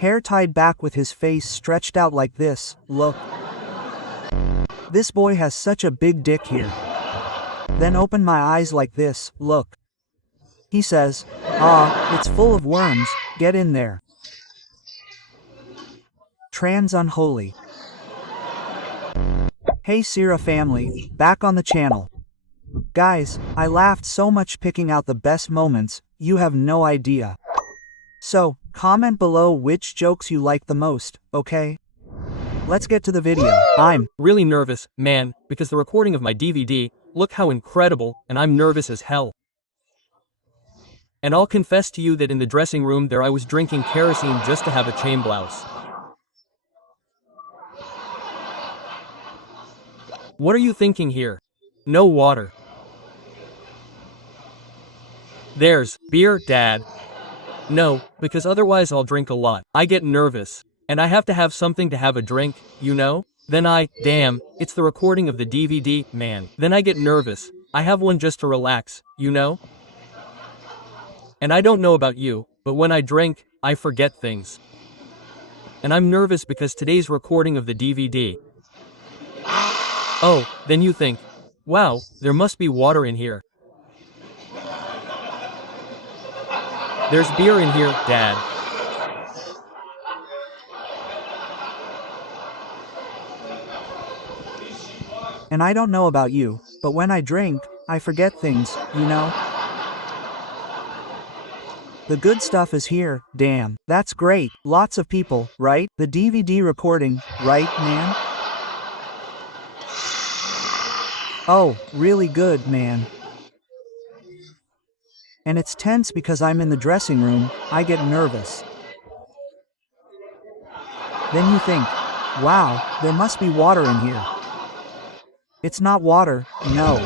Hair tied back with his face stretched out like this, look. This boy has such a big dick here. Then open my eyes like this, look. He says, ah, it's full of worms, get in there. Trans unholy. Hey Ceará family, back on the channel. Guys, I laughed so much picking out the best moments, you have no idea. So, comment below which jokes you like the most, okay? Let's get to the video. I'm really nervous, man, because the recording of my DVD, look how incredible, and I'm nervous as hell. And I'll confess to you that in the dressing room there I was drinking kerosene just to have a chain blouse. What are you thinking here? No water. There's beer, Dad. No, because otherwise I'll drink a lot. I get nervous, and I have to have something to have a drink, you know? Then damn, it's the recording of the DVD, man. Then I get nervous. I have one just to relax, you know? And I don't know about you, but when I drink, I forget things. And I'm nervous because today's recording of the DVD. Oh, then you think, wow, there must be water in here. There's beer in here, Dad. And I don't know about you, but when I drink, I forget things, you know? The good stuff is here, damn, that's great, lots of people, right? The DVD recording, right, man? Oh, really good, man. And it's tense because I'm in the dressing room, I get nervous. Then you think, wow, there must be water in here. It's not water, no.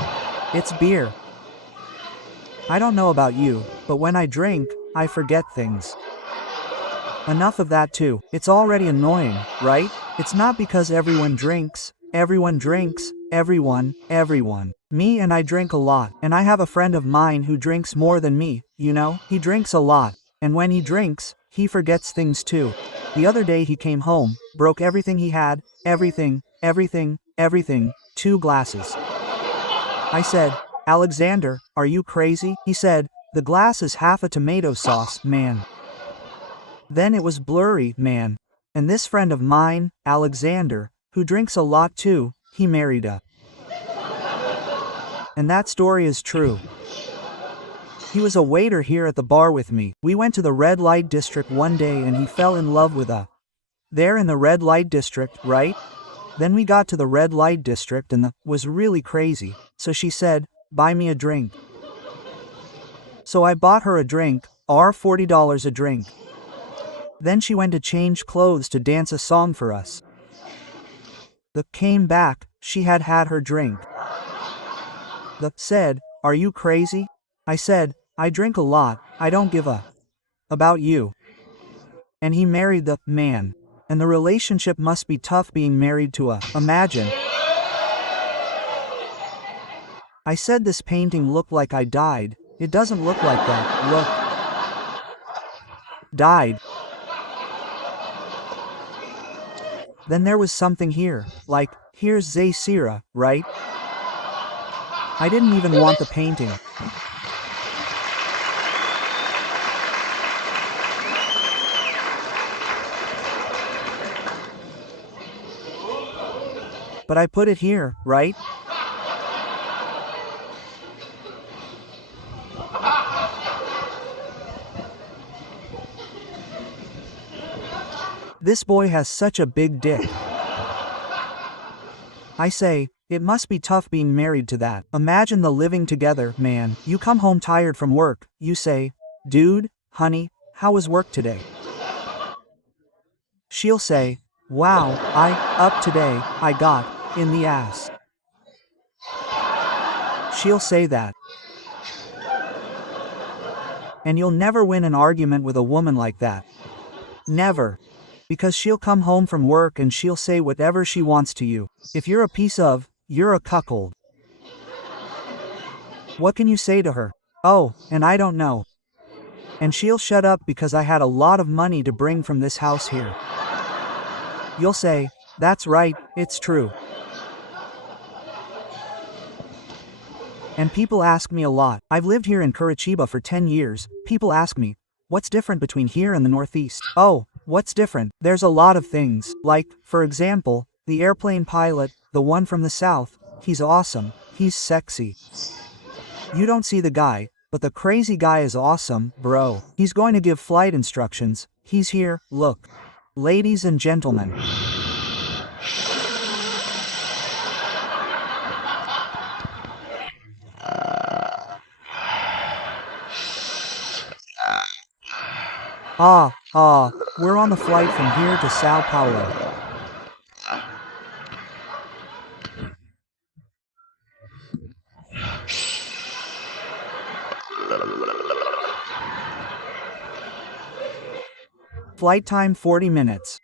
It's beer. I don't know about you, but when I drink, I forget things. Enough of that too, it's already annoying, right? It's not because everyone drinks, everyone. Me and I drink a lot, and I have a friend of mine who drinks more than me, you know? He drinks a lot, and when he drinks, he forgets things too. The other day he came home, broke everything he had, everything, 2 glasses. I said, Alexander, are you crazy? He said, the glass is half a tomato sauce, man. Then it was blurry, man. And this friend of mine, Alexander, who drinks a lot too, he married a. And that story is true. He was a waiter here at the bar with me. We went to the red light district one day and he fell in love with a. There in the red light district, right? Then we got to the red light district and was really crazy. So she said, buy me a drink. So I bought her a drink, $40 a drink. Then she went to change clothes to dance a song for us. Came back, she had her drink. Said, are you crazy? I said, I drink a lot, I don't give a about you. And he married the man. And the relationship must be tough being married to a imagine. I said this painting looked like I died. It doesn't look like that, look. Died. Then there was something here, like, here's Ceará, right? I didn't even want the painting. But I put it here, right? This boy has such a big dick. I say, it must be tough being married to that. Imagine the living together, man. You come home tired from work, you say, dude, honey, how was work today? She'll say, wow, up today, I got, in the ass. She'll say that. And you'll never win an argument with a woman like that. Never. Because she'll come home from work and she'll say whatever she wants to you. If you're a piece of, you're a cuckold. What can you say to her? Oh, and I don't know. And she'll shut up because I had a lot of money to bring from this house here. You'll say, that's right, it's true. And people ask me a lot. I've lived here in Curitiba for 10 years. People ask me, what's different between here and the Northeast? Oh, what's different? There's a lot of things. Like, for example, the airplane pilot, the one from the South, he's awesome, he's sexy. You don't see the guy, but the crazy guy is awesome, bro. He's going to give flight instructions. He's here, look. Ladies and gentlemen. We're on the flight from here to Sao Paulo. Flight time 40 minutes.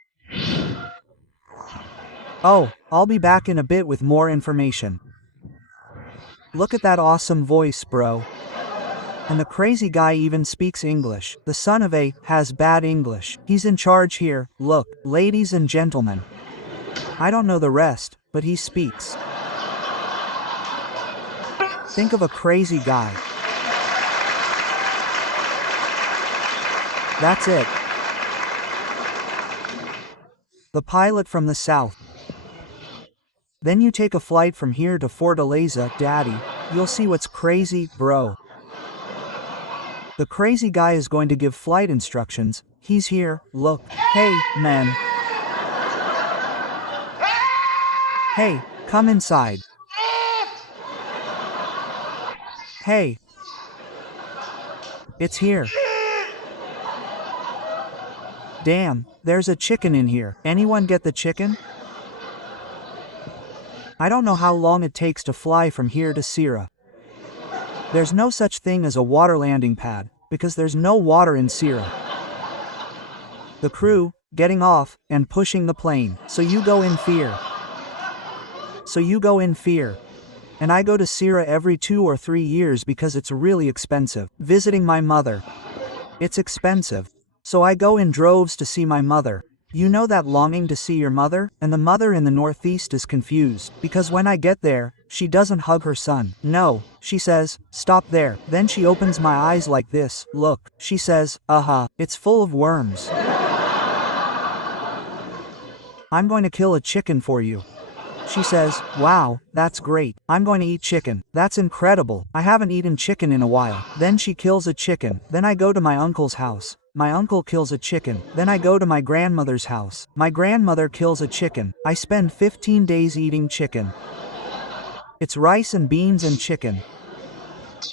Oh, I'll be back in a bit with more information. Look at that awesome voice, bro. And the crazy guy even speaks English. The son of a has bad English. He's in charge here, look, ladies and gentlemen. I don't know the rest, but he speaks. Think of a crazy guy. That's it. The pilot from the South. Then you take a flight from here to Fortaleza, daddy. You'll see what's crazy, bro. The crazy guy is going to give flight instructions. He's here, look. Hey, men. Hey, come inside. Hey. It's here. Damn, there's a chicken in here. Anyone get the chicken? I don't know how long it takes to fly from here to Ceará. There's no such thing as a water landing pad, because there's no water in Ceará. The crew, getting off, and pushing the plane. So you go in fear. And I go to Ceará every 2 or 3 years because it's really expensive. Visiting my mother. It's expensive. So I go in droves to see my mother. You know that longing to see your mother? And the mother in the Northeast is confused, because when I get there, she doesn't hug her son. No, she says, stop there. Then she opens my eyes like this, look. She says, it's full of worms. I'm going to kill a chicken for you. She says, wow, that's great. I'm going to eat chicken. That's incredible. I haven't eaten chicken in a while. Then she kills a chicken. Then I go to my uncle's house. My uncle kills a chicken. Then I go to my grandmother's house. My grandmother kills a chicken. I spend 15 days eating chicken. It's rice and beans and chicken.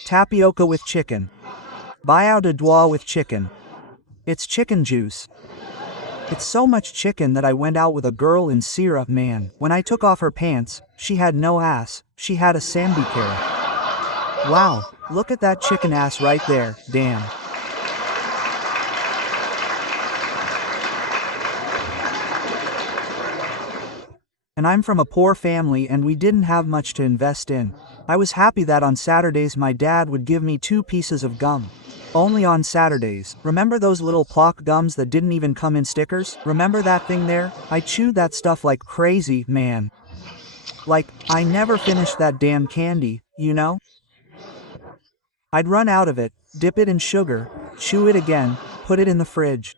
Tapioca with chicken. Bayou de dois with chicken. It's chicken juice. It's so much chicken that I went out with a girl in Ceará, man. When I took off her pants, she had no ass. She had a sambiqueira. Wow, look at that chicken ass right there, damn. And I'm from a poor family and we didn't have much to invest in. I was happy that on Saturdays my dad would give me 2 pieces of gum. Only on Saturdays. Remember those little plock gums that didn't even come in stickers? Remember that thing there? I chewed that stuff like crazy, man. Like, I never finished that damn candy, you know? I'd run out of it, dip it in sugar, chew it again, put it in the fridge.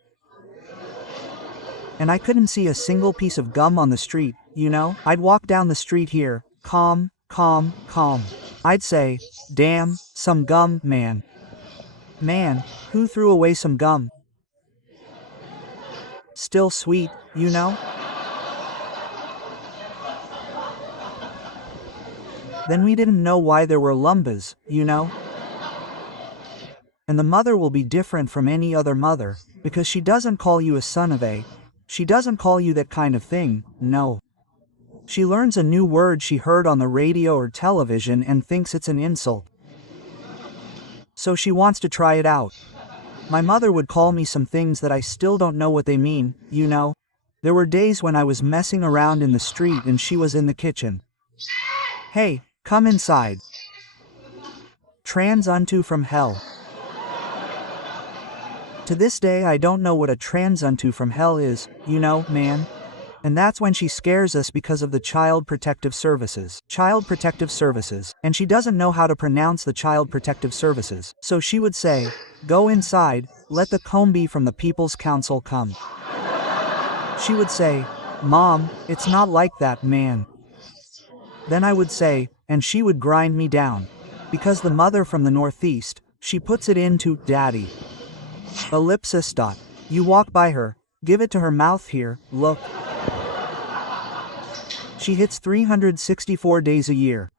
And I couldn't see a single piece of gum on the street, you know? I'd walk down the street here, calm, calm, calm. I'd say, damn, some gum, man. Man, who threw away some gum? Still sweet, you know? Then we didn't know why there were lumbas, you know? And the mother will be different from any other mother, because she doesn't call you a son of a. She doesn't call you that kind of thing, no. She learns a new word she heard on the radio or television and thinks it's an insult. So she wants to try it out. My mother would call me some things that I still don't know what they mean, you know? There were days when I was messing around in the street and she was in the kitchen. Hey, come inside. Trans unto from hell. To this day I don't know what a transunto from hell is, you know, man. And that's when she scares us because of the Child Protective Services. Child Protective Services. And she doesn't know how to pronounce the Child Protective Services. So she would say, "Go inside, let the combi from the People's Council come." She would say, "Mom, it's not like that, man." Then I would say, and she would grind me down. Because the mother from the Northeast, she puts it into daddy. Ellipsis dot. You walk by her, give it to her mouth here, look. She hits 364 days a year.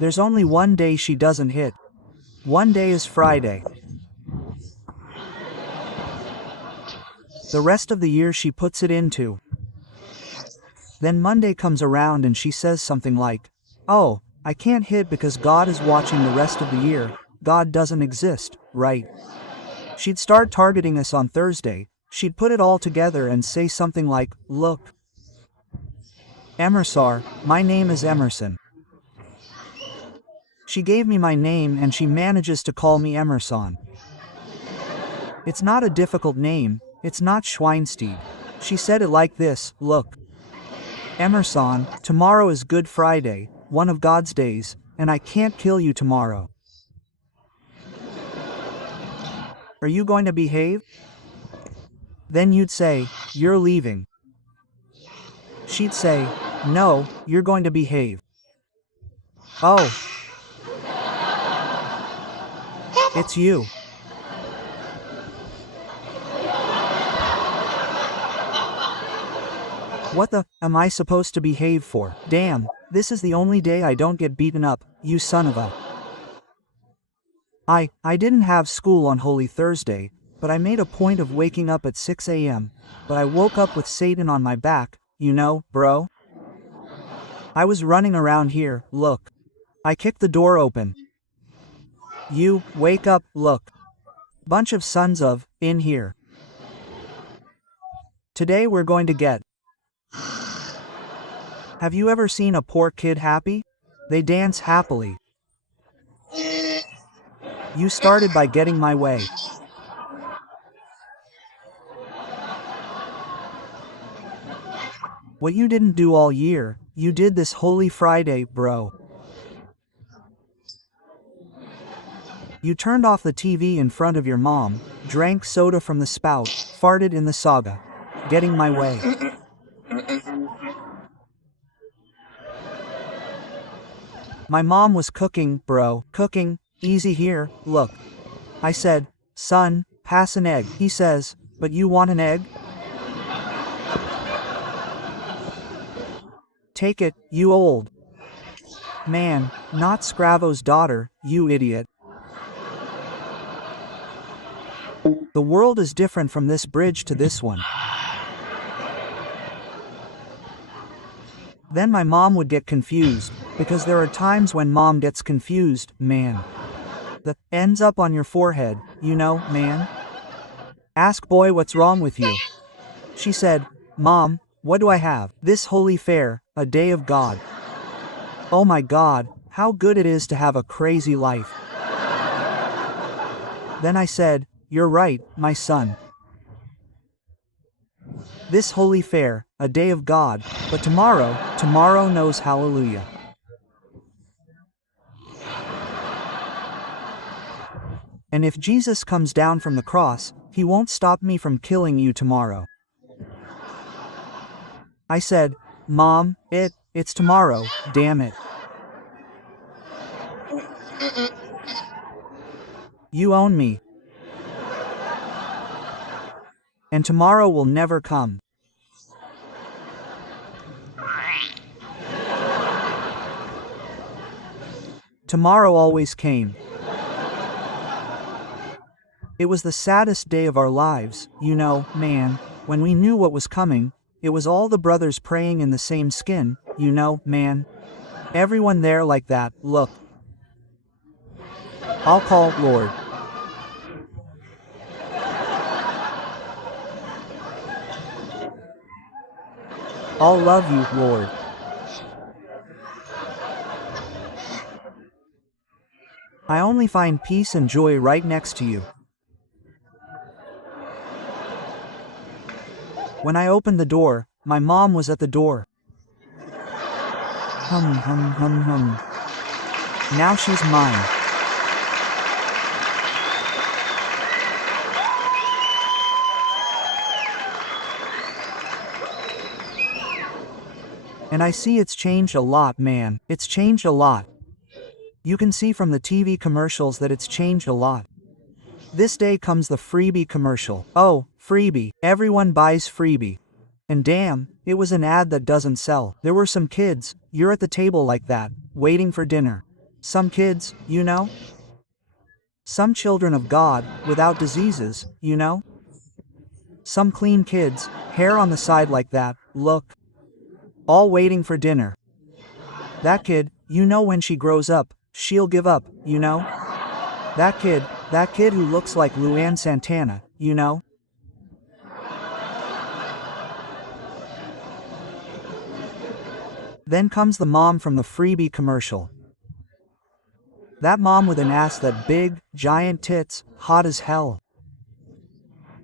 There's only one day she doesn't hit. One day is Friday. The rest of the year she puts it into. Then Monday comes around and she says something like, "Oh, I can't hit because God is watching the rest of the year. God doesn't exist, right?" She'd start targeting us on Thursday. She'd put it all together and say something like, "Look, Emerson, my name is Emerson." She gave me my name and she manages to call me Emerson. It's not a difficult name, it's not Schweinstein. She said it like this, "Look, Emerson, tomorrow is Good Friday, one of God's days, and I can't kill you tomorrow. Are you going to behave?" Then you'd say, "You're leaving." She'd say, "No, you're going to behave." "Oh, it's you." What the am I supposed to behave for? Damn, this is the only day I don't get beaten up, you son of a. I didn't have school on Holy Thursday, but I made a point of waking up at 6 a.m., but I woke up with Satan on my back, you know, bro? I was running around here, look. I kicked the door open. "You, wake up, look. Bunch of sons of, in here. Today we're going to get." Have you ever seen a poor kid happy? They dance happily. You started by getting my way. What you didn't do all year, you did this Holy Friday, bro. You turned off the TV in front of your mom, drank soda from the spout, farted in the saga. Getting my way. My mom was cooking, bro, cooking, easy here, look. I said, "Son, pass an egg." He says, "But you want an egg? Take it, you old man, not Scravo's daughter, you idiot." The world is different from this bridge to this one. Then my mom would get confused, because there are times when mom gets confused, man. The ends up on your forehead, you know, man. Ask boy what's wrong with you. She said, "Mom, what do I have? This holy fair, a day of God. Oh my God, how good it is to have a crazy life." Then I said, "You're right, my son. This holy fair, a day of God, but tomorrow knows hallelujah." And if Jesus comes down from the cross, he won't stop me from killing you tomorrow. I said, "Mom, it's tomorrow, damn it. You own me. And tomorrow will never come." Tomorrow always came. It was the saddest day of our lives, you know, man, when we knew what was coming. It was all the brothers praying in the same skin, you know, man. Everyone there like that, look. I'll call Lord. I'll love you, Lord. I only find peace and joy right next to you. When I opened the door, my mom was at the door. Hum hum hum hum. Now she's mine. And I see it's changed a lot, man. It's changed a lot. You can see from the TV commercials that it's changed a lot. This day comes the freebie commercial. Oh, freebie. Everyone buys freebie. And damn, it was an ad that doesn't sell. There were some kids, you're at the table like that, waiting for dinner. Some kids, you know? Some children of God, without diseases, you know? Some clean kids, hair on the side like that, look. All waiting for dinner. That kid, you know when she grows up, she'll give up, you know? That kid who looks like Luann Santana, you know? Then comes the mom from the freebie commercial. That mom with an ass that big, giant tits, hot as hell.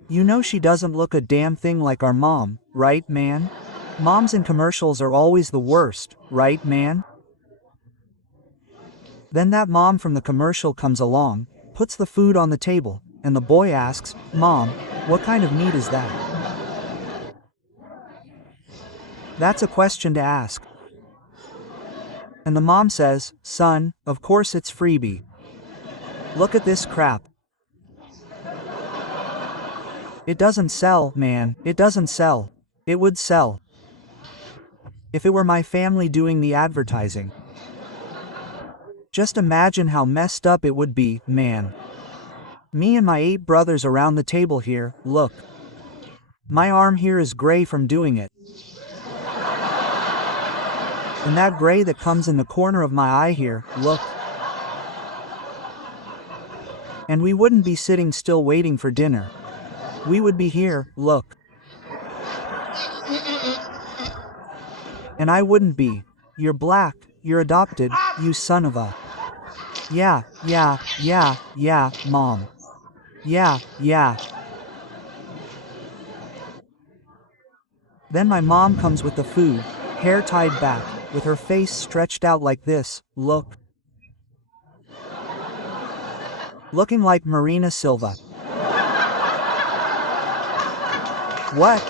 You know she doesn't look a damn thing like our mom, right, man? Moms in commercials are always the worst, right, man? Then that mom from the commercial comes along, puts the food on the table, and the boy asks, "Mom, what kind of meat is that?" That's a question to ask. And the mom says, "Son, of course it's freebie. Look at this crap. It doesn't sell, man, it doesn't sell. It would sell if it were my family doing the advertising. Just imagine how messed up it would be, man. Me and my 8 brothers around the table here, look. My arm here is gray from doing it. And that gray that comes in the corner of my eye here, look. And we wouldn't be sitting still waiting for dinner. We would be here, look. And I wouldn't be. You're black, you're adopted, you son of a... Yeah, Mom. Yeah. Then my mom comes with the food, hair tied back, with her face stretched out like this, look. Looking like Marina Silva. What?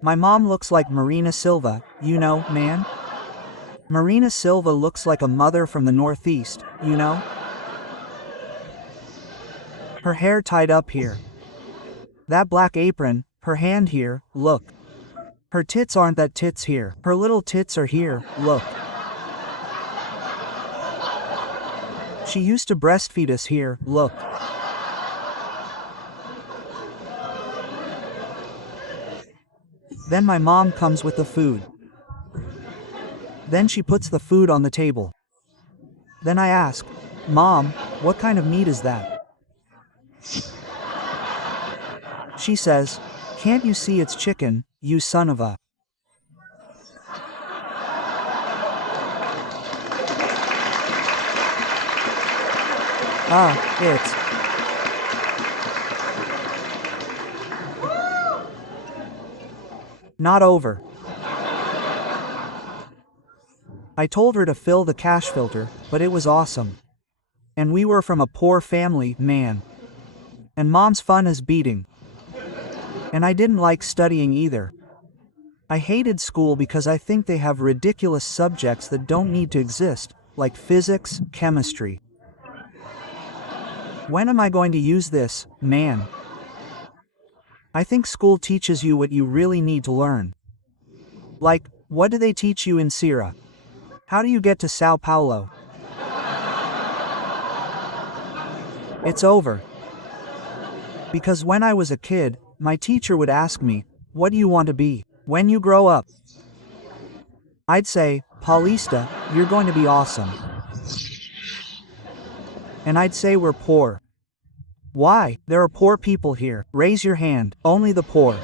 My mom looks like Marina Silva, you know, man? Marina Silva looks like a mother from the Northeast, you know? Her hair tied up here. That black apron, her hand here, look. Her tits aren't that tits here. Her little tits are here, look. She used to breastfeed us here, look. Then my mom comes with the food. Then she puts the food on the table. Then I ask, "Mom, what kind of meat is that?" She says, "Can't you see it's chicken, you son of a..." It's... not over. I told her to fill the cash filter, but it was awesome. And we were from a poor family, man. And mom's fun is beating. And I didn't like studying either. I hated school because I think they have ridiculous subjects that don't need to exist, like physics, chemistry. When am I going to use this, man? I think school teaches you what you really need to learn. Like, what do they teach you in Ceará? How do you get to Sao Paulo? It's over. Because when I was a kid, my teacher would ask me, "What do you want to be when you grow up?" I'd say, "Paulista, you're going to be awesome." And I'd say we're poor. Why? There are poor people here. Raise your hand. Only the poor.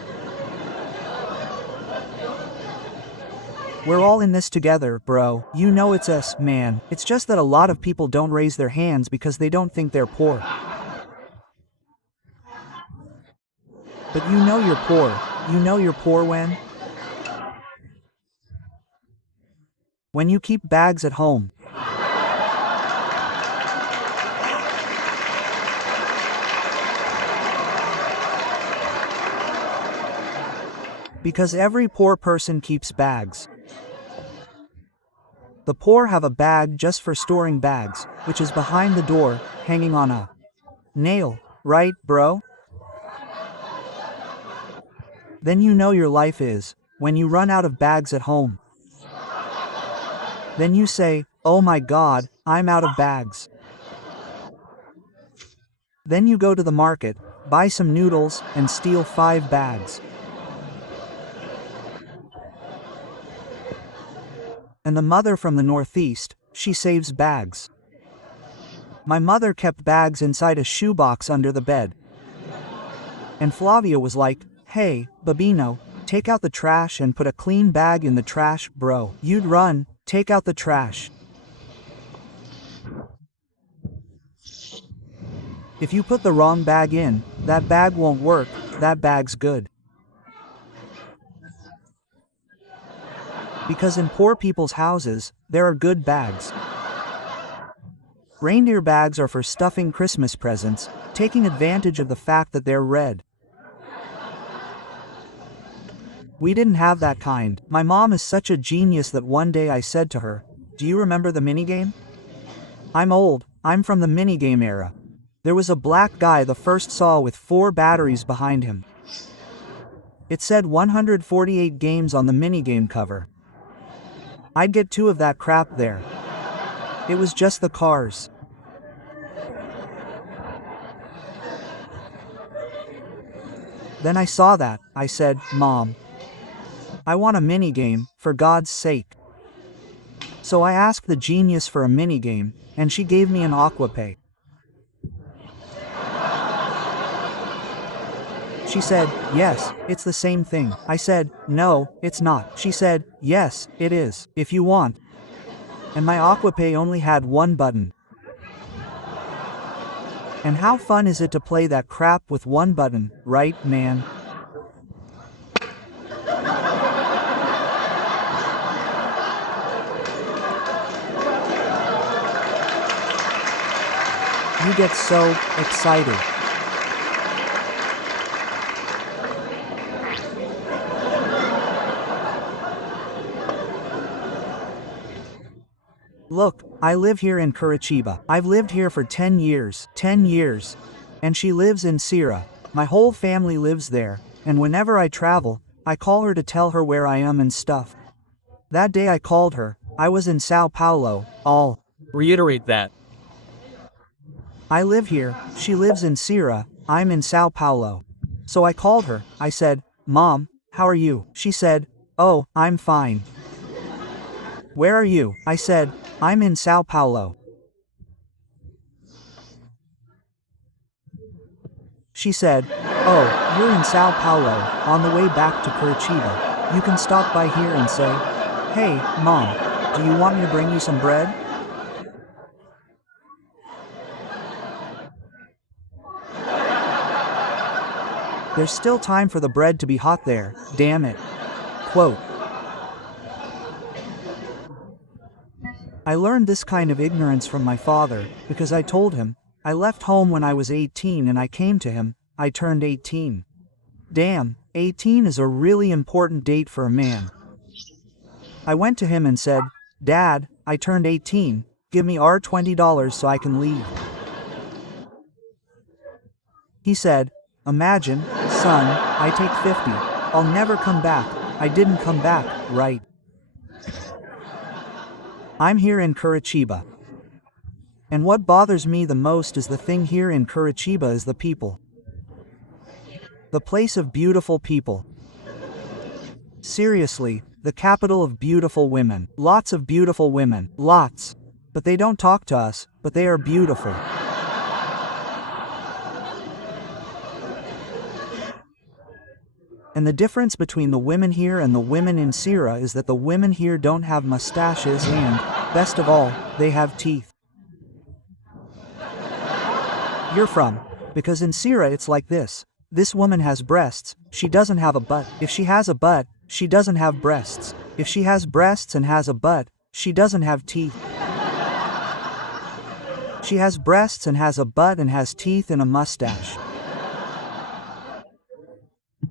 We're all in this together, bro. You know it's us, man. It's just that a lot of people don't raise their hands because they don't think they're poor. But you know you're poor. You know you're poor when you keep bags at home. Because every poor person keeps bags. The poor have a bag just for storing bags, which is behind the door, hanging on a nail, right, bro? Then you know your life is, when you run out of bags at home. Then you say, oh my God, I'm out of bags. Then you go to the market, buy some noodles, and steal 5 bags. And the mother from the Northeast, she saves bags. My mother kept bags inside a shoebox under the bed. And Flavia was like, hey, Babino, take out the trash and put a clean bag in the trash, bro. You'd run, take out the trash. If you put the wrong bag in, that bag won't work, that bag's good. Because in poor people's houses, there are good bags. Reindeer bags are for stuffing Christmas presents, taking advantage of the fact that they're red. We didn't have that kind. My mom is such a genius that one day I said to her, do you remember the minigame? I'm old, I'm from the minigame era. There was a black guy the first saw with 4 batteries behind him. It said 148 games on the minigame cover. I'd get 2 of that crap there. It was just the cars. Then I saw that, I said, Mom, I want a minigame, for God's sake. So I asked the genius for a minigame, and she gave me an Aquapay. She said, yes, it's the same thing. I said, no, it's not. She said, yes, it is, if you want. And my Aquapay only had 1 button. And how fun is it to play that crap with 1 button, right, man? You get so excited. Look, I live here in Curitiba. I've lived here for 10 years. 10 years. And she lives in Ceará. My whole family lives there, and whenever I travel, I call her to tell her where I am and stuff. That day I called her, I was in Sao Paulo, Reiterate that. I live here, she lives in Ceará, I'm in Sao Paulo. So I called her, I said, Mom, how are you? She said, oh, I'm fine. Where are you? I said, I'm in Sao Paulo. She said, oh, you're in Sao Paulo, on the way back to Curitiba. You can stop by here and say, hey, Mom, do you want me to bring you some bread? There's still time for the bread to be hot there, damn it. Quote. I learned this kind of ignorance from my father, because I told him, I left home when I was 18 and I came to him, I turned 18. Damn, 18 is a really important date for a man. I went to him and said, Dad, I turned 18, give me our $20 so I can leave. He said, imagine, son, I take 50, I'll never come back, I didn't come back, right? I'm here in Curitiba. And what bothers me the most is the thing here in Curitiba is the people. The place of beautiful people. Seriously, the capital of beautiful women. Lots of beautiful women. Lots. But they don't talk to us, but they are beautiful. And the difference between the women here and the women in Ceará is that the women here don't have mustaches and, best of all, they have teeth. You're from. Because in Ceará it's like this. This woman has breasts, she doesn't have a butt. If she has a butt, she doesn't have breasts. If she has breasts and has a butt, she doesn't have teeth. She has breasts and has a butt and has teeth and a mustache.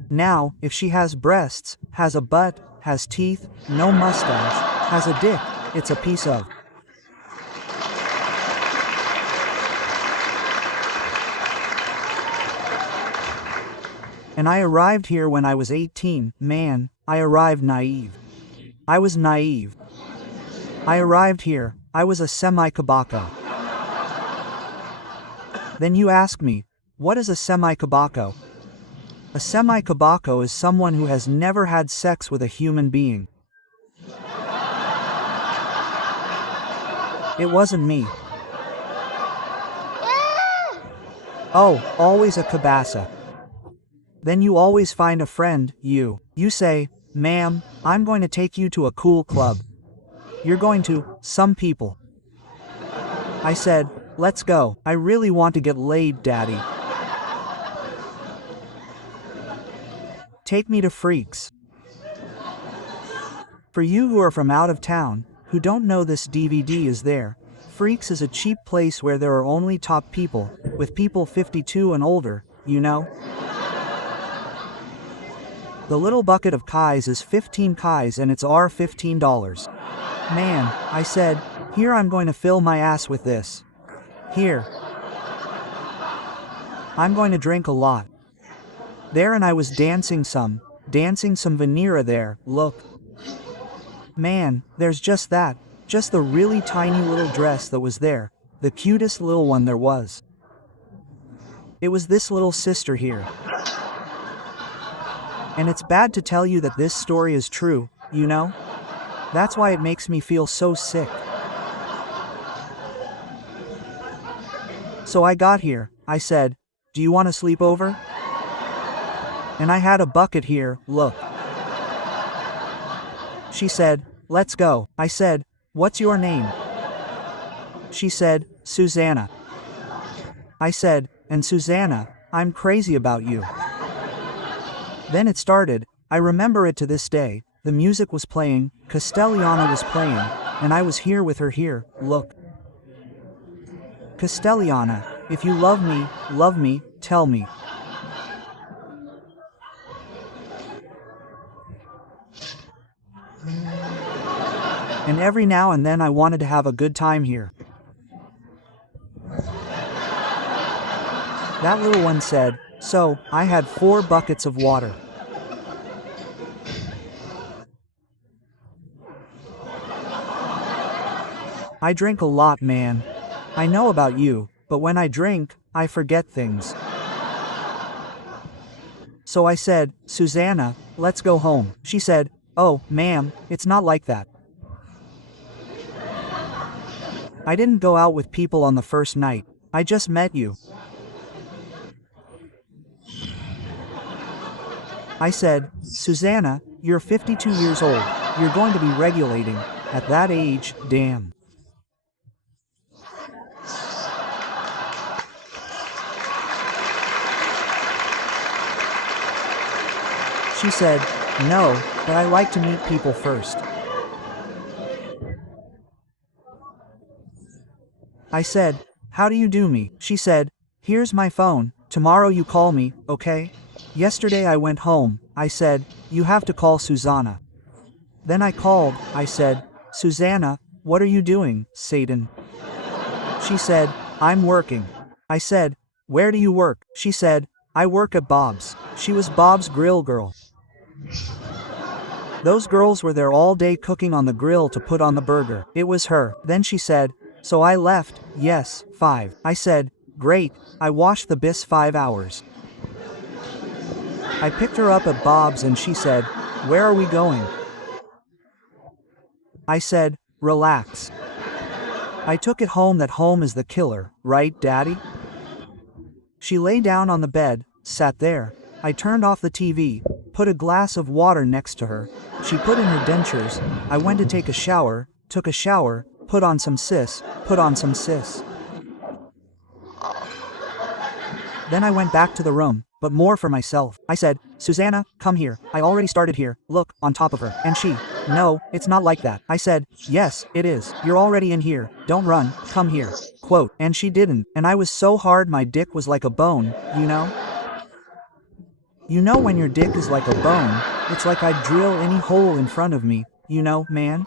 Now, if she has breasts, has a butt, has teeth, no mustache, has a dick, it's a piece of. And I arrived here when I was 18, man, I arrived naive. I was naive. I arrived here, I was a semi-cabaco. Then you ask me, what is a semi-cabaco? A semi-cabaco is someone who has never had sex with a human being. It wasn't me. Oh, always a cabasa. Then you always find a friend, you say, ma'am, I'm going to take you to a cool club. You're going to, some people. I said, let's go, I really want to get laid, daddy. Take me to Freaks. For you who are from out of town, who don't know this DVD is there, Freaks is a cheap place where there are only top people, with people 52 and older, you know? The little bucket of kais is 15 kais and it's $15. Man, I said, here I'm going to fill my ass with this. Here. I'm going to drink a lot. There and I was dancing some Venera there, look. Man, there's just that, just the really tiny little dress that was there, the cutest little one there was. It was this little sister here. And it's bad to tell you that this story is true, you know? That's why it makes me feel so sick. So I got here, I said, do you want to sleep over? And I had a bucket here, look. She said, let's go. I said, what's your name? She said, Susanna. I said, and Susanna, I'm crazy about you. Then it started, I remember it to this day, the music was playing, Castellana was playing, and I was here with her here, look. Castellana, if you love me, tell me. And every now and then I wanted to have a good time here. That little one said, so, I had 4 buckets of water. I drink a lot, man. I know about you, but when I drink, I forget things. So I said, Susanna, let's go home. She said, oh, ma'am, it's not like that. I didn't go out with people on the first night. I just met you. I said, Susanna, you're 52 years old. You're going to be regulating. At that age, damn. She said, no, but I like to meet people first. I said, how do you do me? She said, here's my phone, tomorrow you call me, okay? Yesterday I went home, I said, you have to call Susanna. Then I called, I said, Susanna, what are you doing, Satan? She said, I'm working. I said, where do you work? She said, I work at Bob's. She was Bob's grill girl. Those girls were there all day cooking on the grill to put on the burger. It was her. Then she said, so I left, yes, 5. I said, great, I washed the bis 5 hours. I picked her up at Bob's and she said, where are we going? I said, relax. I took it home that home is the killer, right, Daddy? She lay down on the bed, sat there. I turned off the TV, put a glass of water next to her. She put in her dentures. I went to take a shower, took a shower, put on some sis, put on some sis. Then I went back to the room, but more for myself. I said, Susanna, come here. I already started here, look, on top of her. And she, no, it's not like that. I said, yes, it is. You're already in here. Don't run, come here. Quote, and she didn't, and I was so hard my dick was like a bone, you know? You know when your dick is like a bone, it's like I'd drill any hole in front of me, you know, man?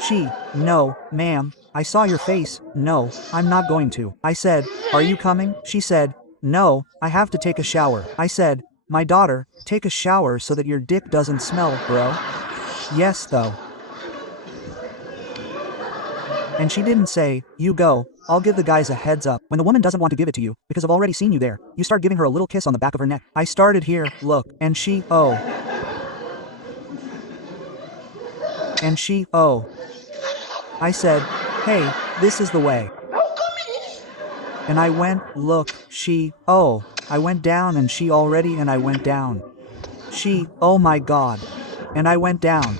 She, no, ma'am, I saw your face, no, I'm not going to. I said, are you coming? She said, no, I have to take a shower. I said, my daughter, take a shower so that your dick doesn't smell, bro. Yes though. And she didn't say, you go, I'll give the guys a heads up. When the woman doesn't want to give it to you, because I've already seen you there, you start giving her a little kiss on the back of her neck. I started here, look, and she, oh. And she, oh. I said, hey, this is the way. And I went, look, she, oh. I went down and she already and I went down. She, oh my god. And I went down.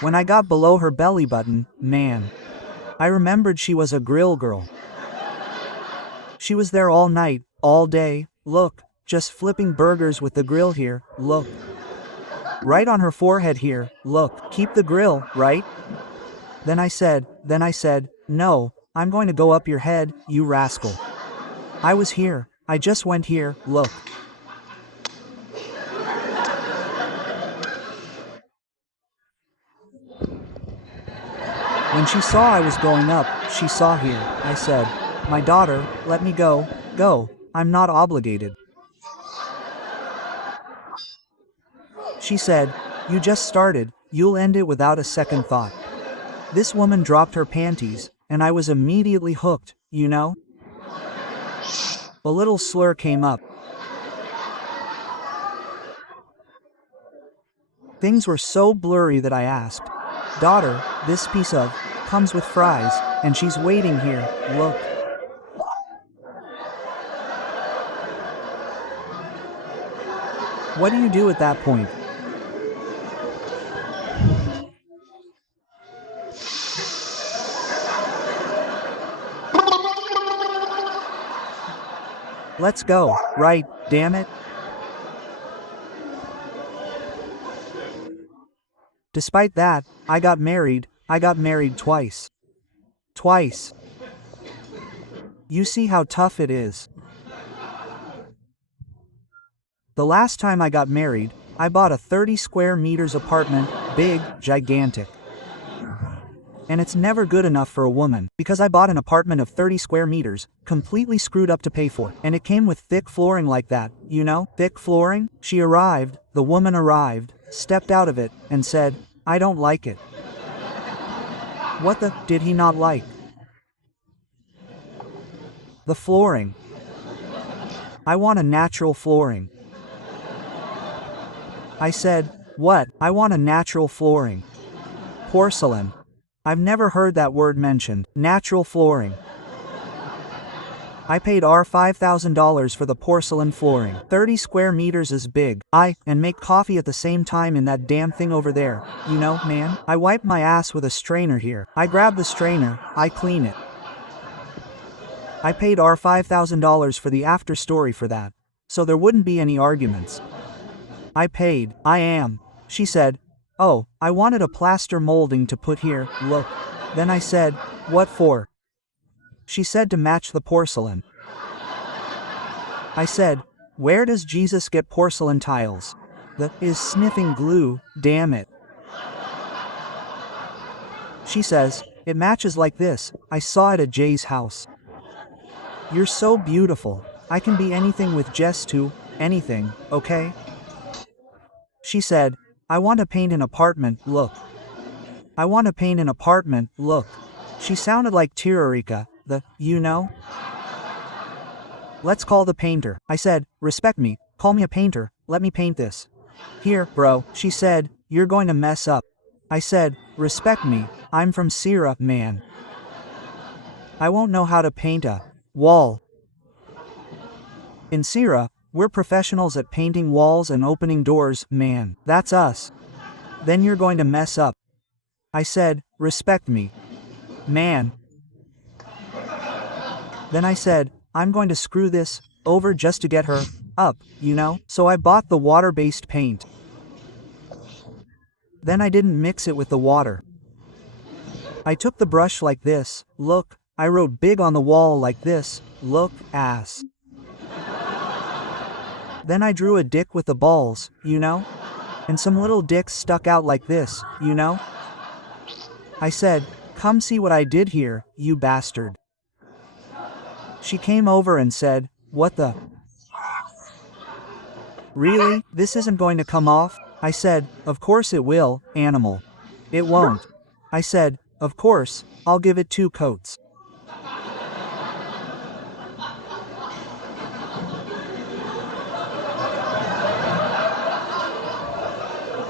When I got below her belly button, man, I remembered she was a grill girl. She was there all night, all day, look, just flipping burgers with the grill here, look. Right on her forehead here, look, keep the grill, right? Then I said, no, I'm going to go up your head, you rascal. I was here, I just went here, look. When she saw I was going up, she saw here. I said, my daughter, let me go, go, I'm not obligated. She said, you just started, you'll end it without a second thought. This woman dropped her panties, and I was immediately hooked, you know? A little slur came up. Things were so blurry that I asked, daughter, this piece of comes with fries, and she's waiting here, look. What do you do at that point? Let's go, right, damn it. Despite that, I got married twice. Twice. You see how tough it is. The last time I got married, I bought a 30 square meters apartment, big, gigantic. And it's never good enough for a woman, because I bought an apartment of 30 square meters, completely screwed up to pay for, and it came with thick flooring like that, you know, thick flooring? She arrived, the woman arrived, stepped out of it, and said, I don't like it. What the did he not like? The flooring. I want a natural flooring. I said, what? I want a natural flooring. Porcelain. I've never heard that word mentioned. Natural flooring. I paid $5,000 for the porcelain flooring. 30 square meters is big. And make coffee at the same time in that damn thing over there. You know, man, I wipe my ass with a strainer here. I grab the strainer, I clean it. I paid $5,000 for the after story for that. So there wouldn't be any arguments. I paid. She said, oh, I wanted a plaster molding to put here, look. Then I said, what for? She said to match the porcelain. I said, where does Jesus get porcelain tiles? The is sniffing glue, damn it. She says, it matches like this, I saw it at Jay's house. You're so beautiful, I can be anything with Jess too, anything, okay? She said, I want to paint an apartment, look. I want to paint an apartment, look. She sounded like Tirarika, you know? Let's call the painter. I said, respect me, call me a painter, let me paint this. Here, bro, she said, you're going to mess up. I said, respect me, I'm from Ceará, man. I won't know how to paint a wall. In Ceará, we're professionals at painting walls and opening doors, man. That's us. Then you're going to mess up. I said, respect me, man. Then I said, I'm going to screw this over just to get her up, you know? So I bought the water-based paint. Then I didn't mix it with the water. I took the brush like this, look, I wrote big on the wall like this, look, ass. Then I drew a dick with the balls, you know? And some little dicks stuck out like this, you know? I said, come see what I did here, you bastard. She came over and said, what the? Really? This isn't going to come off? I said, of course it will, animal. It won't. I said, of course, I'll give it 2 coats.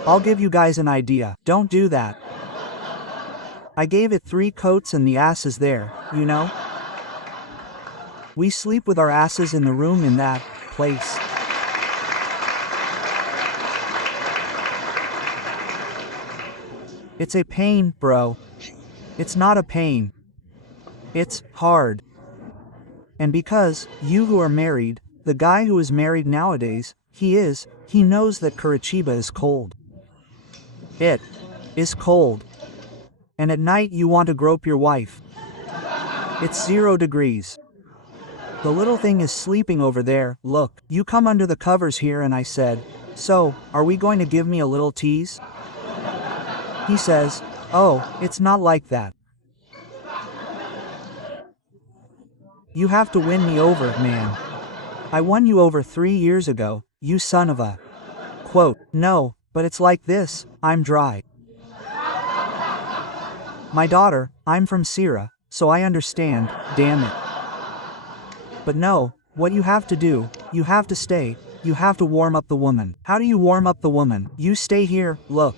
I'll give you guys an idea, don't do that. I gave it 3 coats and the ass is there, you know? We sleep with our asses in the room in that place. It's a pain, bro. It's not a pain. It's hard. And because, you who are married, the guy who is married nowadays, he knows that Curitiba is cold. It is cold. And at night you want to grope your wife. It's 0 degrees. The little thing is sleeping over there, look. You come under the covers here and I said, so, are we going to give me a little tease? He says, oh, it's not like that. You have to win me over, man. I won you over 3 years ago, you son of a... Quote, no, but it's like this, I'm dry. My daughter, I'm from Ceará, so I understand, damn it. But no, what you have to do, you have to stay, you have to warm up the woman. How do you warm up the woman? You stay here, look.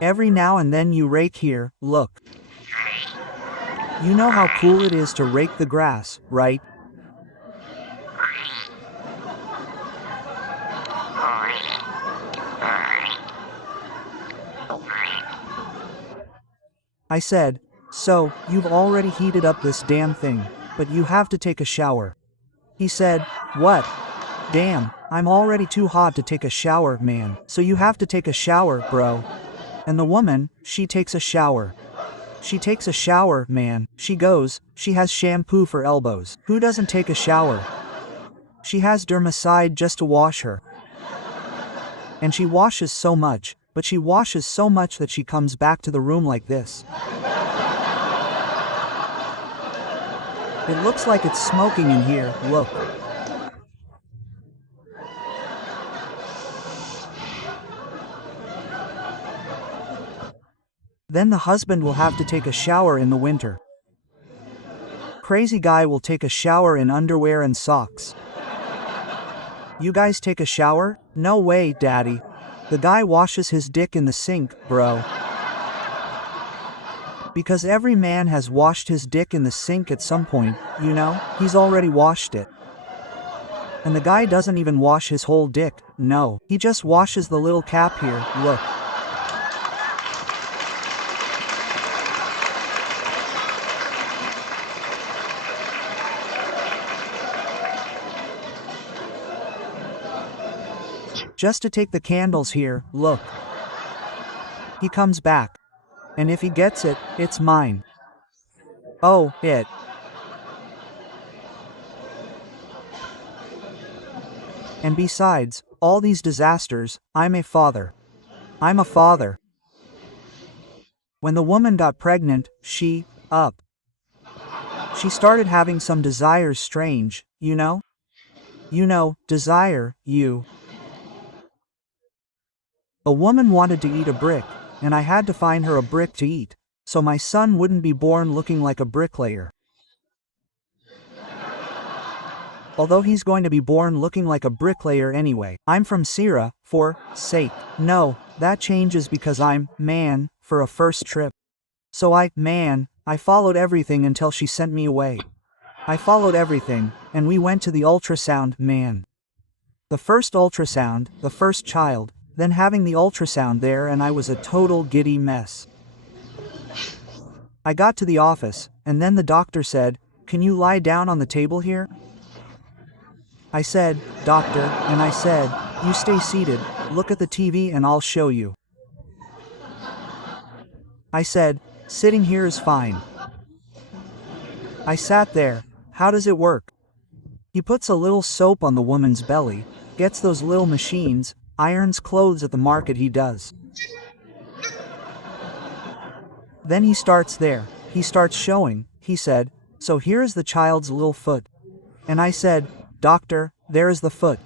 Every now and then you rake here, look. You know how cool it is to rake the grass, right? I said, so, you've already heated up this damn thing, but you have to take a shower. He said, what? Damn, I'm already too hot to take a shower, man. So you have to take a shower, bro. And the woman, she takes a shower. She takes a shower, man. She has shampoo for elbows. Who doesn't take a shower? She has dermicide just to wash her. And she washes so much, but she washes so much that she comes back to the room like this. It looks like it's smoking in here, look. Then the husband will have to take a shower in the winter. Crazy guy will take a shower in underwear and socks. You guys take a shower? No way, daddy. The guy washes his dick in the sink, bro. Because every man has washed his dick in the sink at some point, you know? He's already washed it. And the guy doesn't even wash his whole dick, no. He just washes the little cap here, look. Just to take the candles here, look. He comes back. And if he gets it, it's mine. Oh, it. And besides, all these disasters, I'm a father. I'm a father. When the woman got pregnant, she started having some desires strange, you know? You know, desire, you. A woman wanted to eat a brick, and I had to find her a brick to eat, so my son wouldn't be born looking like a bricklayer. Although he's going to be born looking like a bricklayer anyway. I'm from Ceará, for sake. No, that changes because I'm man for a first trip. So I followed everything until she sent me away. I followed everything, and we went to the ultrasound, man. The first ultrasound, the first child, then having the ultrasound there, and I was a total giddy mess. I got to the office, and then the doctor said, "Can you lie down on the table here?" I said, "Doctor," and I said, "You stay seated, look at the TV and I'll show you." I said, "Sitting here is fine." I sat there. How does it work? He puts a little soap on the woman's belly, gets those little machines, irons clothes at the market he does. Then he starts there, he starts showing, he said, "So here is the child's little foot." And I said, "Doctor, there is the foot.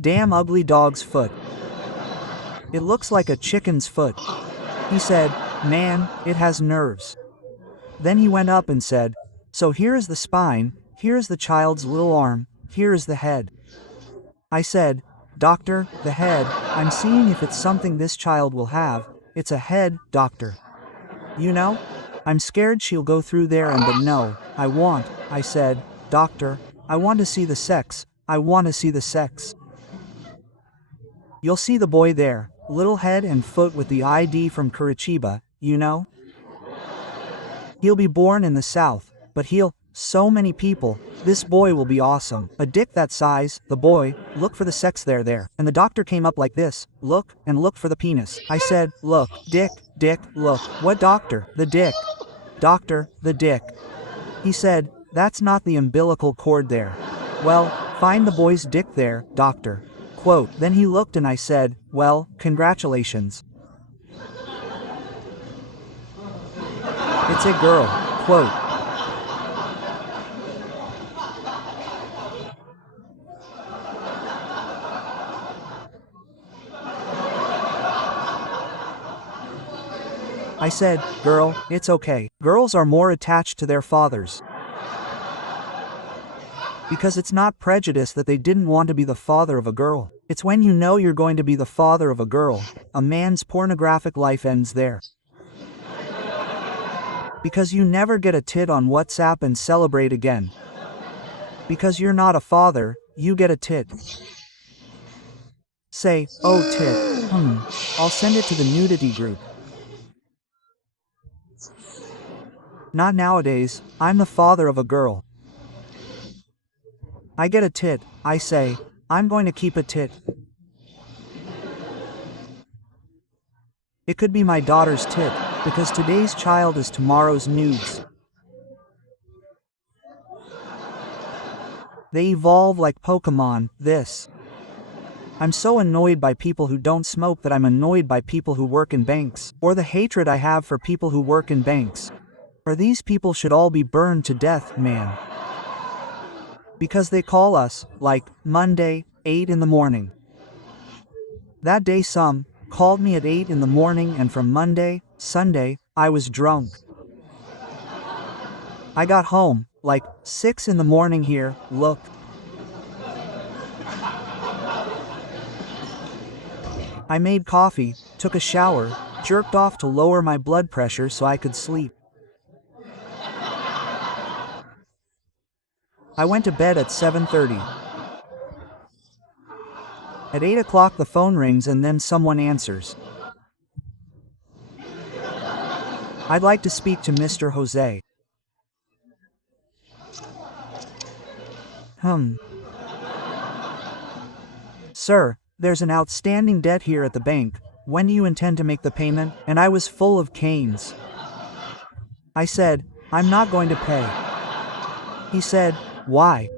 Damn ugly dog's foot. It looks like a chicken's foot." He said, "Man, it has nerves." Then he went up and said, "So here is the spine, here is the child's little arm, here is the head." I said, "Doctor, the head, I'm seeing if it's something this child will have. It's a head, doctor. You know? I'm scared she'll go through there and but no, I said, "Doctor, I want to see the sex, I want to see the sex." You'll see the boy there, little head and foot with the ID from Curitiba, you know? He'll be born in the south, but so many people, this boy will be awesome. A dick that size, the boy, look for the sex there. And the doctor came up like this, look, and look for the penis. I said, "Look, dick, look." "What doctor?" "The dick." "Doctor, the dick." He said, "That's not the umbilical cord there." "Well, find the boy's dick there, doctor." Quote, then he looked and I said, "Well, congratulations. It's a girl." Quote. I said, "Girl, it's okay. Girls are more attached to their fathers. Because it's not prejudice that they didn't want to be the father of a girl. It's when you know you're going to be the father of a girl, a man's pornographic life ends there. Because you never get a tit on WhatsApp and celebrate again. Because you're not a father, you get a tit. Say, oh tit, I'll send it to the nudity group. Not nowadays, I'm the father of a girl. I get a tit, I say, I'm going to keep a tit. It could be my daughter's tit, because today's child is tomorrow's nudes. They evolve like Pokemon, this. I'm so annoyed by people who don't smoke that I'm annoyed by people who work in banks, or the hatred I have for people who work in banks. Or these people should all be burned to death, man. Because they call us, like, Monday, 8 in the morning. That day some called me at 8 in the morning and from Monday, Sunday, I was drunk. I got home, like, 6 in the morning here, look. I made coffee, took a shower, jerked off to lower my blood pressure so I could sleep. I went to bed at 7:30. At 8 o'clock the phone rings and then someone answers. I'd like to speak to Mr. Jose. Sir, there's an outstanding debt here at the bank. When do you intend to make the payment? And I was full of canes. I said, I'm not going to pay. He said, why?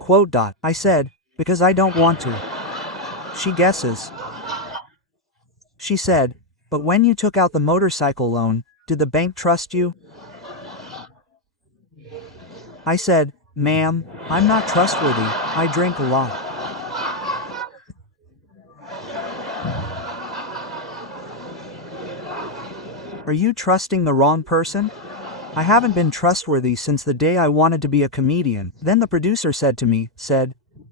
I said, because I don't want to. She guesses. She said, but when you took out the motorcycle loan, did the bank trust you? I said, ma'am, I'm not trustworthy, I drink a lot. Are you trusting the wrong person? I haven't been trustworthy since the day I wanted to be a comedian. Then the producer said to me,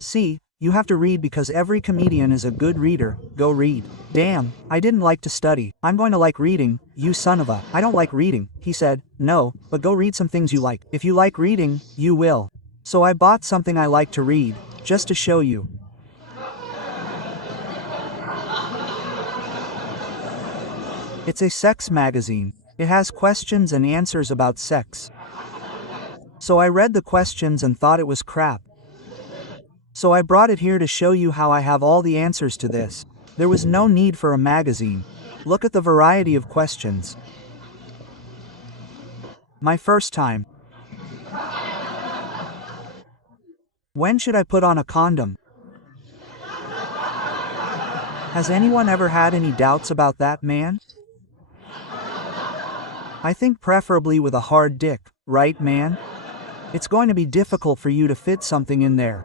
see, you have to read because every comedian is a good reader, go read. Damn, I didn't like to study. I'm going to like reading, you son of a. I don't like reading, he said, no, but go read some things you like. If you like reading, you will. So I bought something I like to read, just to show you. It's a sex magazine. It has questions and answers about sex. So I read the questions and thought it was crap. So I brought it here to show you how I have all the answers to this. There was no need for a magazine. Look at the variety of questions. My first time. When should I put on a condom? Has anyone ever had any doubts about that, man? I think preferably with a hard dick, right, man? It's going to be difficult for you to fit something in there.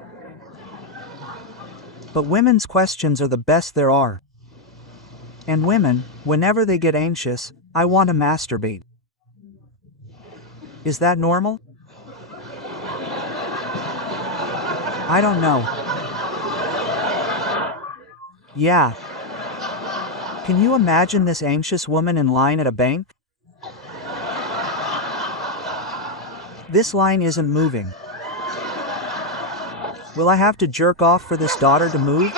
But women's questions are the best there are. And women, whenever they get anxious, I want to masturbate. Is that normal? I don't know. Yeah. Can you imagine this anxious woman in line at a bank? This line isn't moving. Will I have to jerk off for this daughter to move?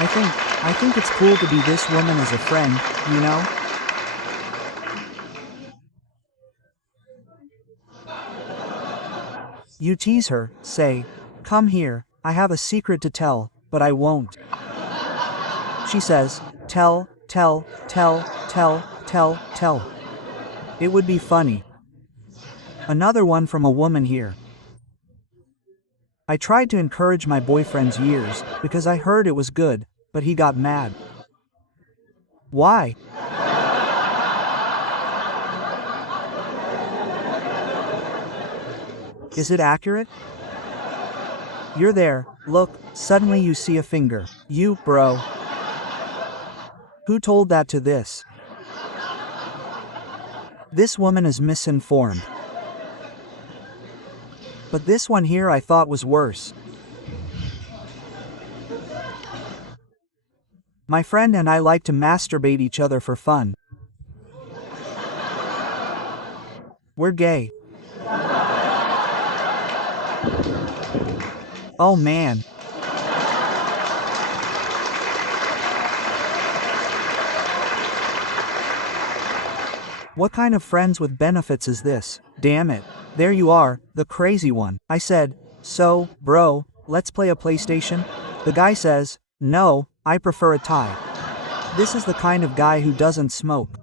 I think it's cool to be this woman as a friend, you know? You tease her, say, come here, I have a secret to tell, but I won't. She says, tell. It would be funny. Another one from a woman here. I tried to encourage my boyfriend's years, because I heard it was good, but he got mad. Why? Is it accurate? You're there, look, suddenly you see a finger. You, bro. Who told that to this? This woman is misinformed. But this one here I thought was worse. My friend and I like to masturbate each other for fun. We're gay. Oh man. What kind of friends with benefits is this? Damn it. There you are, the crazy one. I said, so, bro, let's play a PlayStation? The guy says, no, I prefer a tie. This is the kind of guy who doesn't smoke.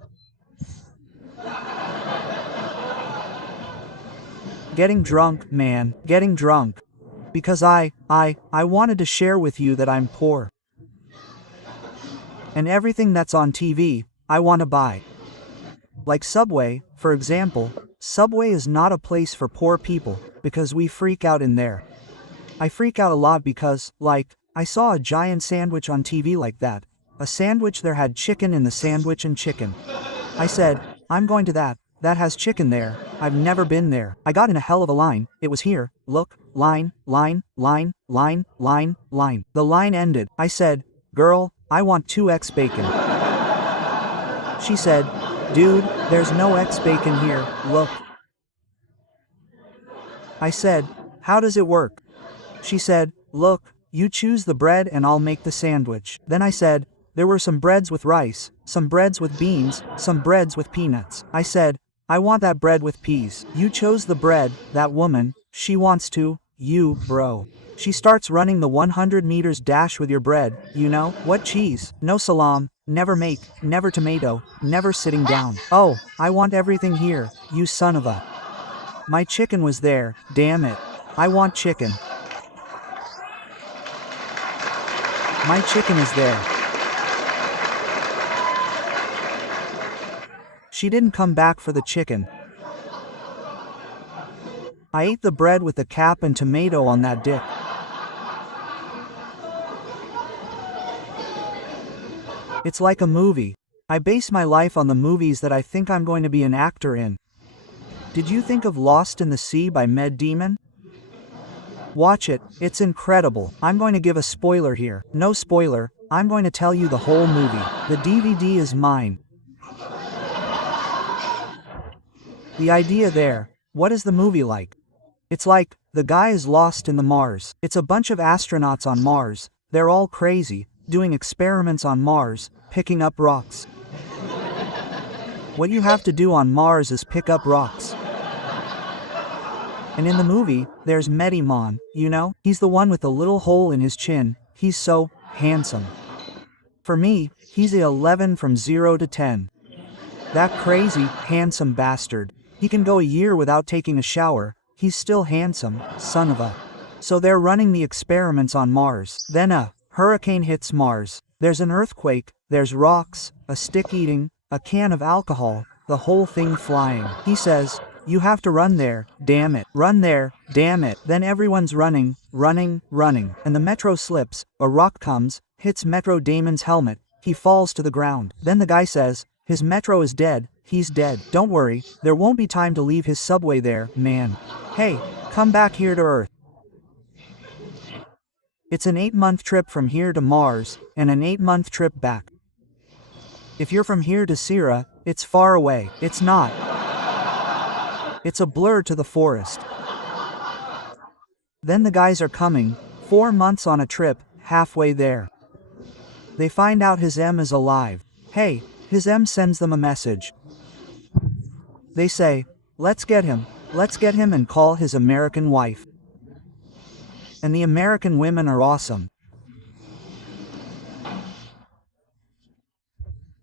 Getting drunk, man, getting drunk. Because I wanted to share with you that I'm poor. And everything that's on TV, I want to buy. Like Subway, for example. Subway is not a place for poor people, because we freak out in there. I freak out a lot because, like, I saw a giant sandwich on TV like that. A sandwich there had chicken in the sandwich and chicken. I said, I'm going to that. That has chicken there. I've never been there. I got in a hell of a line. It was here. Look, line. The line ended. I said, girl, I want 2x bacon. She said, dude, there's no X bacon here, look. I said, how does it work? She said, look, you choose the bread and I'll make the sandwich. Then I said, there were some breads with rice, some breads with beans, some breads with peanuts. I said, I want that bread with peas. You chose the bread, that woman, she wants to, you, bro. She starts running the 100 meters dash with your bread, you know? What cheese? No salam, never make, never tomato, never sitting down. Oh, I want everything here, you son of a. My chicken was there, damn it. I want chicken. My chicken is there. She didn't come back for the chicken. I ate the bread with the cap and tomato on that dick. It's like a movie. I base my life on the movies that I think I'm going to be an actor in. Did you think of Lost in the Sea by Med Demon? Watch it, it's incredible. I'm going to give a spoiler here. No spoiler, I'm going to tell you the whole movie. The DVD is mine. The idea there. What is the movie like? It's like, the guy is lost in the Mars. It's a bunch of astronauts on Mars. They're all crazy, doing experiments on Mars, picking up rocks. What you have to do on Mars is pick up rocks. And in the movie, there's Medimon, you know? He's the one with the little hole in his chin. He's so handsome. For me, he's a 11 from 0 to 10. That crazy, handsome bastard. He can go a year without taking a shower. He's still handsome, son of a. So they're running the experiments on Mars. Then a hurricane hits Mars. There's an earthquake, there's rocks, a stick eating, a can of alcohol, the whole thing flying. He says, you have to run there, damn it. Run there, damn it. Then everyone's running, and the metro slips, a rock comes, hits Metro Damon's helmet, he falls to the ground. Then the guy says, his metro is dead, he's dead. Don't worry, there won't be time to leave his subway there, man. Hey, come back here to Earth. It's an 8-month trip from here to Mars, and an 8-month trip back. If you're from here to Ceará, it's far away. It's not. It's a blur to the forest. Then the guys are coming, 4 months on a trip, halfway there. They find out his M is alive. Hey, his M sends them a message. They say, let's get him and call his American wife. And the American women are awesome.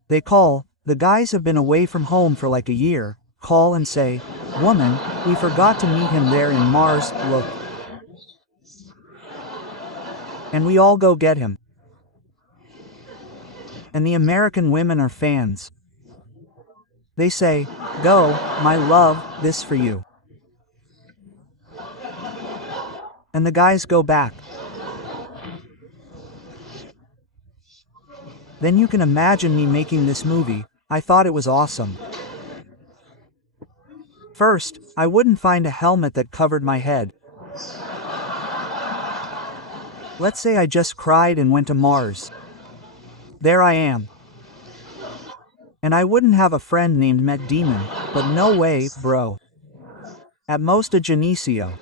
They call, the guys have been away from home for like a year, call and say, woman, we forgot to meet him there in Mars, look. And we all go get him. And the American women are fans. They say, go, my love, this for you. And the guys go back. Then you can imagine me making this movie. I thought it was awesome. First, I wouldn't find a helmet that covered my head. Let's say I just cried and went to Mars. There I am. And I wouldn't have a friend named Met Demon, but no way, bro. At most a Geneseo.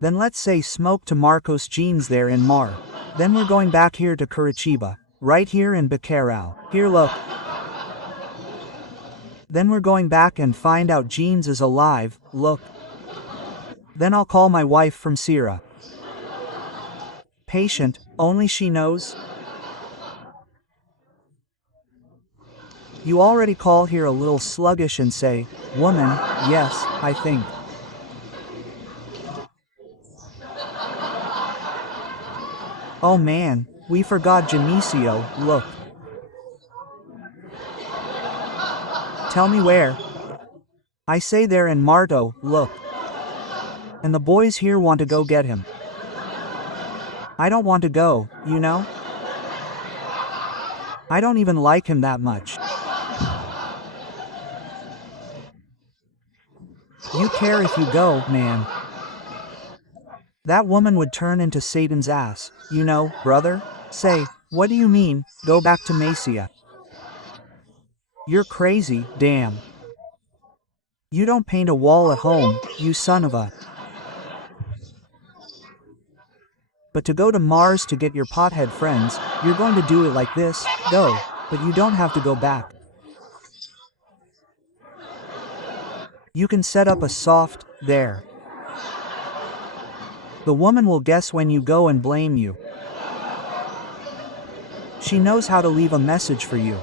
Then let's say smoke to Marcos jeans there in Mar. Then we're going back here to Curitiba, right here in Bacurau. Here look. Then we're going back and find out Jeans is alive, look. Then I'll call my wife from Ceará. Patient, only she knows. You already call here a little sluggish and say, woman, yes, I think. Oh man, we forgot Geneseo, look. Tell me where. I say there in Marto, look. And the boys here want to go get him. I don't want to go, you know? I don't even like him that much. You care if you go, man. That woman would turn into Satan's ass, you know, brother? Say, what do you mean, go back to Macia? You're crazy, damn. You don't paint a wall at home, you son of a. But to go to Mars to get your pothead friends, you're going to do it like this, go, but you don't have to go back. You can set up a soft, there. The woman will guess when you go and blame you. She knows how to leave a message for you.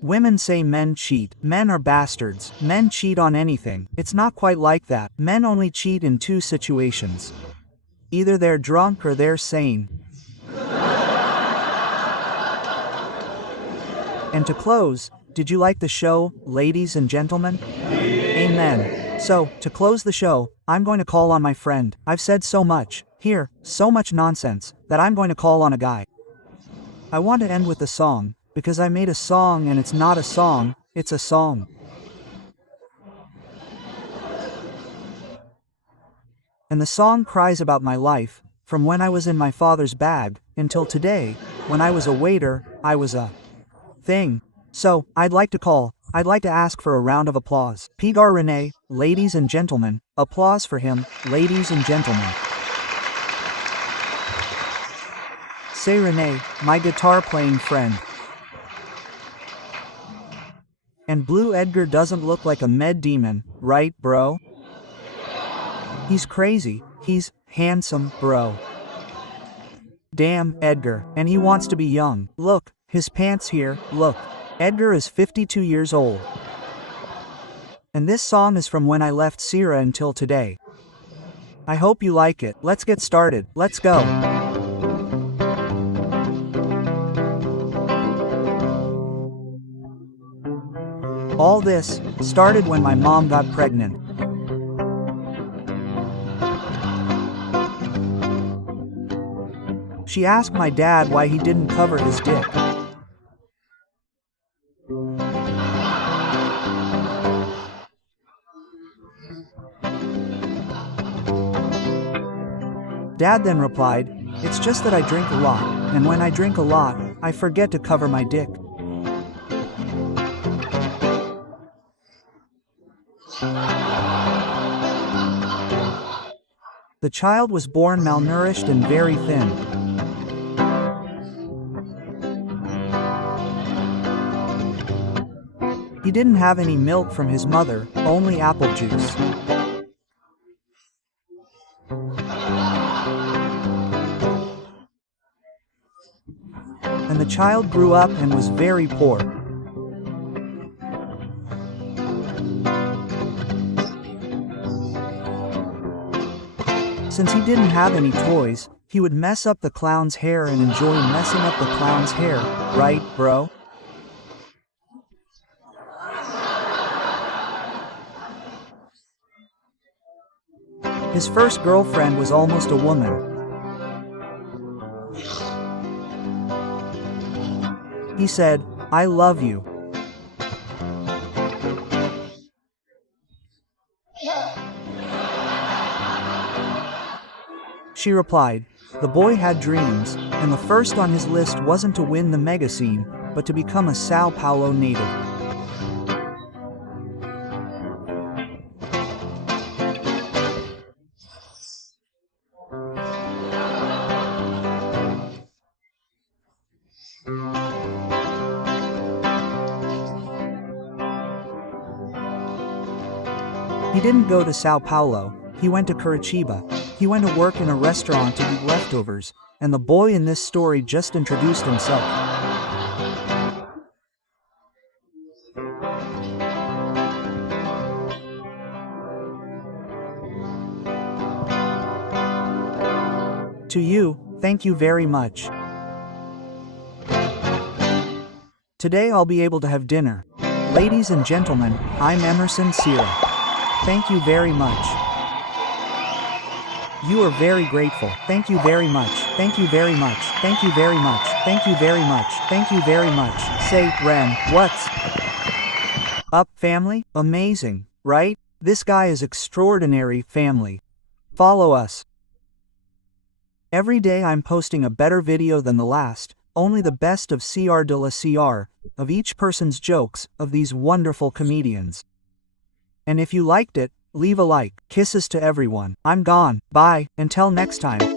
Women say men cheat. Men are bastards. Men cheat on anything. It's not quite like that. Men only cheat in 2 situations. Either they're drunk or they're sane. And to close, did you like the show, ladies and gentlemen? Amen. So, to close the show, I'm going to call on my friend. I've said so much, here, so much nonsense, that I'm going to call on a guy. I want to end with a song, because I made a song and it's not a song, it's a song. And the song cries about my life, from when I was in my father's bag, until today, when I was a waiter, I was a thing. So, I'd like to ask for a round of applause. Pigar Rene, ladies and gentlemen, applause for him, ladies and gentlemen. Say Rene, my guitar-playing friend. And Blue Edgar doesn't look like a med demon, right, bro? He's crazy, he's handsome, bro. Damn, Edgar, and he wants to be young. Look, his pants here, look. Edgar is 52 years old. And this song is from when I left Ceará until today. I hope you like it. Let's get started. Let's go. All this started when my mom got pregnant. She asked my dad why he didn't cover his dick. Dad then replied, "It's just that I drink a lot, and when I drink a lot, I forget to cover my dick." The child was born malnourished and very thin. He didn't have any milk from his mother, only apple juice. And the child grew up and was very poor. Since he didn't have any toys, he would mess up the clown's hair and enjoy messing up the clown's hair, right, bro? His first girlfriend was almost a woman. He said, "I love you." She replied, "The boy had dreams, and the first on his list wasn't to win the mega scene, but to become a Sao Paulo native." He didn't go to Sao Paulo, he went to Curitiba. He went to work in a restaurant to eat leftovers, and the boy in this story just introduced himself. To you, thank you very much. Today I'll be able to have dinner. Ladies and gentlemen, I'm Emerson Ceará. Thank you very much. You are very grateful. Thank you very much. Thank you very much. Thank you very much. Thank you very much. Thank you very much. Say, Ren, what's up, family? Amazing, right? This guy is extraordinary, family. Follow us. Every day I'm posting a better video than the last, only the best of CR de la CR, of each person's jokes, of these wonderful comedians. And if you liked it, leave a like. Kisses to everyone. I'm gone. Bye. Until next time.